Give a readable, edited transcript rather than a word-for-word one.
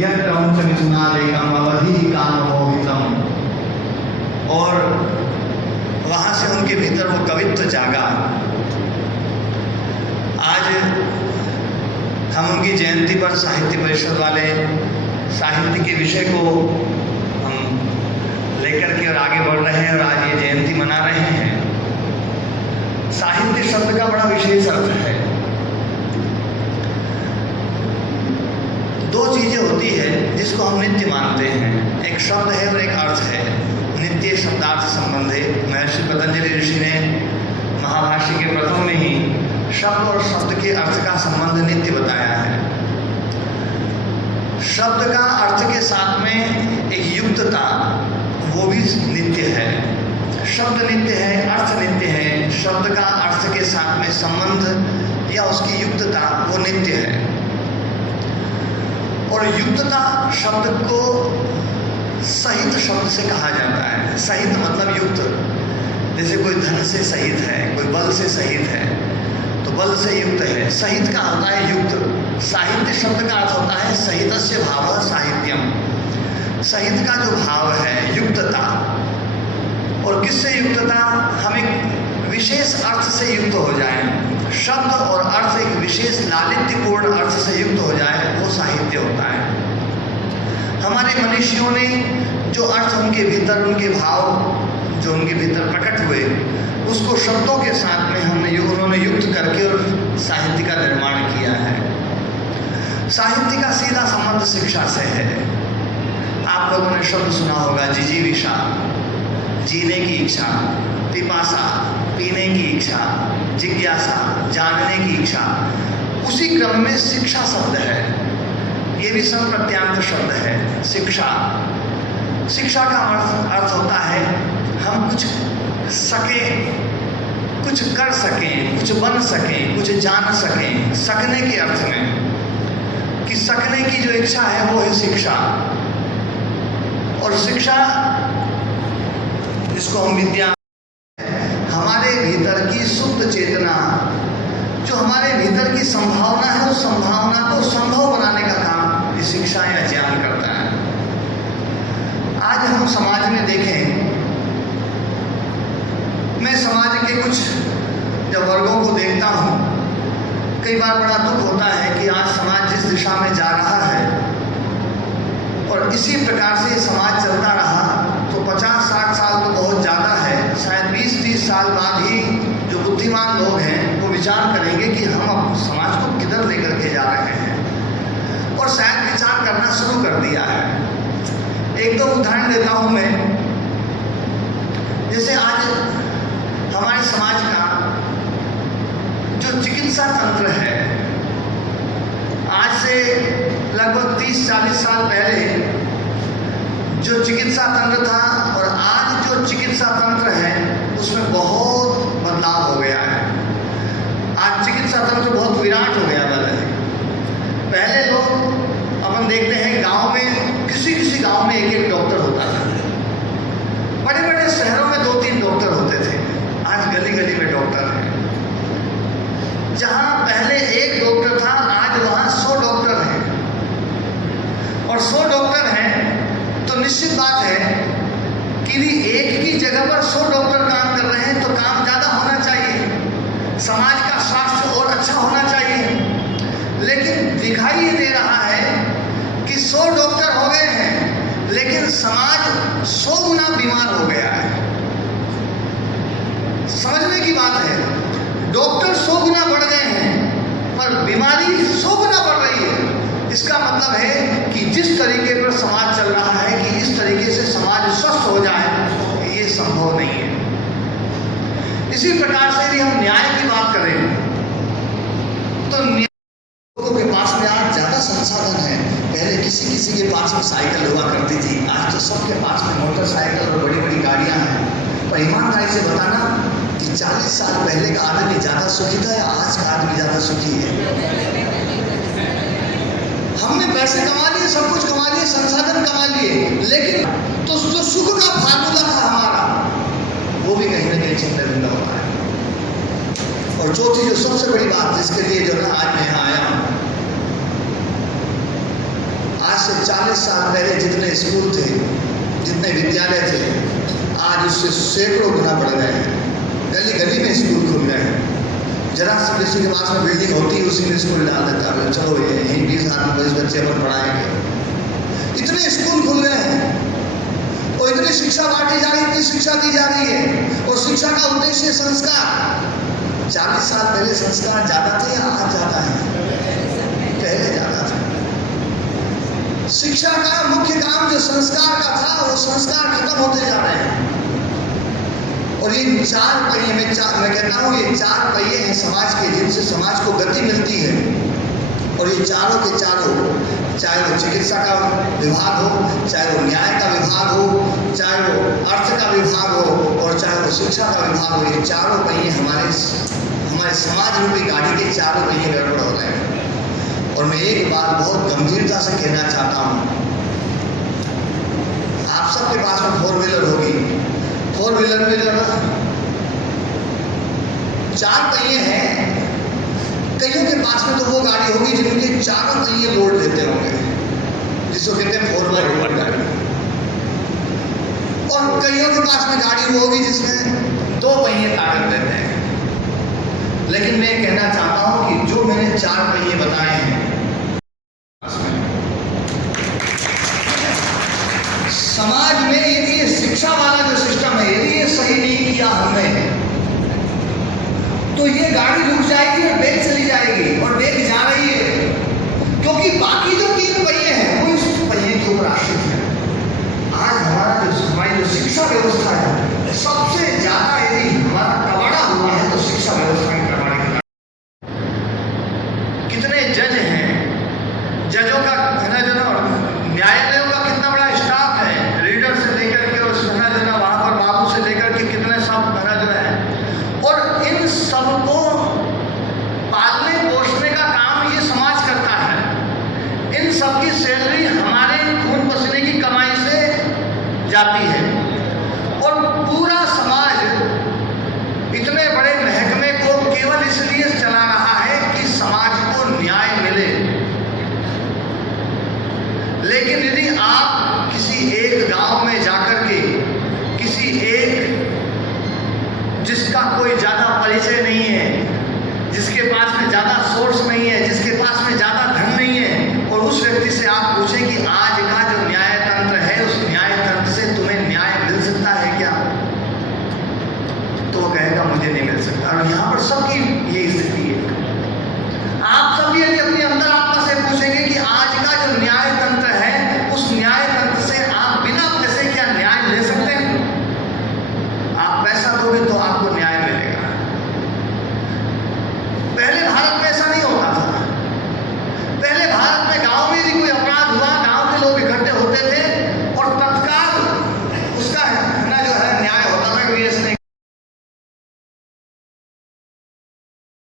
यत्रम च मिथुनादेकम अवधि कामोहितम। और वहाँ से उनके भीतर वो कवित्व जागा। आज हम उनकी जयंती पर साहित्य परिषद वाले साहित्य के विषय को हम लेकर के और आगे बढ़ रहे हैं और आज ये जयंती मना रहे हैं। साहित्य शब्द का बड़ा विशेष अर्थ है। दो चीजें होती है जिसको हम नित्य मानते हैं, एक शब्द है और एक अर्थ है। नित्य शब्दार्थ संबंधे महर्षि पतंजलि ऋषि ने महाभाष्य के प्रथम में ही शब्द और शब्द के अर्थ का संबंध नित्य बताया है। शब्द का अर्थ के साथ में एक युक्तता, वो भी नित्य है। शब्द नित्य है, अर्थ नित्य है। शब्द का अर्थ के साथ में संबंध या उसकी युक्तता वो नित्य है। और युक्तता शब्द को सहित शब्द से कहा जाता है। सहित मतलब युक्त। जैसे कोई धन से सहित है, कोई बल से सहित है, तो बल से युक्त है। सहित का होता है युक्त। साहित्य शब्द का अर्थ होता है सहितस्य भाव साहित्यम। सहित का जो भाव है युक्तता। और किससे युक्तता? हम एक विशेष अर्थ से युक्त हो जाए। शब्द और अर्थ एक विशेष लालित्यपूर्ण अर्थ से युक्त हो जाए, वो साहित्य होता है। हमारे मनीषियों ने जो अर्थ उनके भीतर, उनके भाव जो उनके भीतर प्रकट हुए, उसको शब्दों के साथ में उन्होंने युक्त करके और साहित्य का निर्माण किया है। साहित्य का सीधा संबंध शिक्षा से है। आप लोगों ने शब्द सुना होगा जिजीविषा, जीने की इच्छा, पिपासा, पीने की इच्छा, जिज्ञासा, जानने की इच्छा। उसी क्रम में शिक्षा शब्द है। ये भी संप्रत्यांत शब्द है। शिक्षा, शिक्षा का अर्थ होता है हम कुछ सकें, कुछ कर सकें, कुछ बन सकें, कुछ जान सकें। सकने के अर्थ में कि सकने की जो इच्छा है वो है शिक्षा। और शिक्षा जिसको हम विद्या, हमारे भीतर की सुप्त चेतना, जो हमारे भीतर की संभावना है, उस संभावना को संभव बनाने का काम ये शिक्षा या ज्ञान करता है। आज हम समाज में देखें, मैं समाज के कुछ जब वर्गों को देखता हूँ, कई बार बड़ा दुख होता है कि आज समाज जिस दिशा में जा रहा है और इसी प्रकार से समाज चलता रहा तो 50-60 साल तो बहुत ज़्यादा है, शायद 20-30 साल बाद ही जो बुद्धिमान लोग हैं वो विचार करेंगे कि हम अपने समाज को किधर लेकर के जा रहे हैं, और शायद विचार करना शुरू कर दिया है। एक दो उदाहरण देता हूँ मैं। जैसे आज हमारे समाज का जो चिकित्सा तंत्र है, आज से लगभग 30-40 साल पहले जो चिकित्सा तंत्र था और आज जो चिकित्सा तंत्र है उसमें बहुत बदलाव हो गया है। आज चिकित्सा तंत्र बहुत विराट हो गया है। पहले लोग अपन देखते हैं गांव में किसी गांव में एक डॉक्टर होता था। बड़े बड़े शहरों में 2-3 डॉक्टर होते थे। आज गली गली में डॉक्टर हैं। जहां पहले एक डॉक्टर था, आज वहां 100 डॉक्टर हैं। और 100 डॉक्टर हैं तो निश्चित बात है कि भी एक की जगह पर 100 डॉक्टर काम कर रहे हैं तो काम ज़्यादा होना चाहिए, समाज का स्वास्थ्य और अच्छा होना चाहिए। लेकिन दिखाई ये दे रहा है कि 100 डॉक्टर हो गए हैं लेकिन समाज 100 गुना बीमार हो गया है। समझने की बात है, डॉक्टर 100 गुना बढ़ गए हैं पर बीमारी 100 गुना बढ़ रही है। इसका मतलब है कि जिस तरीके पर समाज चल रहा है कि इस तरीके से समाज स्वस्थ हो जाए, ये संभव नहीं है। इसी प्रकार से यदि हम न्याय की बात करें तो लोगों के पास में आज ज़्यादा संसाधन है। पहले किसी के पास में साइकिल हुआ करती थी, आज तो सबके पास में मोटरसाइकिल और बड़ी बड़ी गाड़ियाँ हैं। पर ईमानदारी से बताना कि 40 साल पहले का आदमी ज़्यादा सुखी था या आज का आदमी ज़्यादा सुखी है? हमने पैसे कमा लिए, सब कुछ कमा लिए, संसाधन कमा लिए, लेकिन तो जो सुख का फार्मूला था हमारा, वो भी कहीं ना कहीं छिन्न भिन्न हो रहा है। और चौथी जो सबसे बड़ी बात जिसके लिए जो है आज मैं यहाँ आया हूँ, आज से 40 साल पहले जितने स्कूल थे, जितने विद्यालय थे, आज उससे सैकड़ों गुना बढ़ गए हैं। गली गली में स्कूल खुल गए हैं। जरा से किसी के पास में बिल्डिंग होती है उसी में स्कूल डाल देता है, चलो ये यहीं 20 बच्चे अपन पढ़ाएंगे। इतने स्कूल खुल गए हैं और इतनी शिक्षा बांटी जा रही, इतनी शिक्षा दी जा रही है। और शिक्षा का उद्देश्य संस्कार। 40 साल पहले संस्कार ज्यादा थे या आज ज्यादा है? पहले ज्यादा था। शिक्षा का मुख्य काम जो संस्कार का था, वो संस्कार खत्म होते जा रहे हैं। और ये 4 पहिए मैं कहता हूँ, ये 4 पहिए हैं समाज के, जिनसे समाज को गति मिलती है। और ये चारों के चारों, चाहे वो चिकित्सा का विभाग हो, चाहे वो न्याय का विभाग हो, चाहे वो अर्थ का विभाग हो, और चाहे वो शिक्षा का विभाग हो, ये चारों पहिए हमारे समाज रूपी गाड़ी के चारों पहिए गड़बड़ हो गए हैं। और मैं एक बात बहुत गंभीरता से कहना चाहता हूँ, आप सबके पास में 4 व्हीलर होगी। 4 व्हीलर में जो ना 4 पहिए हैं, कईयों के पास में तो वो गाड़ी होगी जिनके चारों पहिए लोड लेते होंगे, जिसको कहते हैं 4x4 गाड़ी। और कईयों के पास में गाड़ी वो होगी जिसमें 2 पहिए ताकत देते हैं। लेकिन मैं कहना चाहता हूं कि जो मैंने 4 पहिए बताए हैं, समाज में यदि ये शिक्षा वाला जो सिस्टम है, यदि ये सही नहीं किया हमने, तो ये गाड़ी रुक जाएगी और बैग चली जाएगी, और बैग जा रही है, क्योंकि बाकी जो 3 पहिए हैं वो इस पहिए के ऊपर आश्रित है। आज हमारी जो शिक्षा व्यवस्था है, सबसे ज्यादा यदि हमारा कबाड़ा हुआ है तो शिक्षा व्यवस्था के कबाड़े का। कितने जज हैं, जजों का है ना, जो न्याय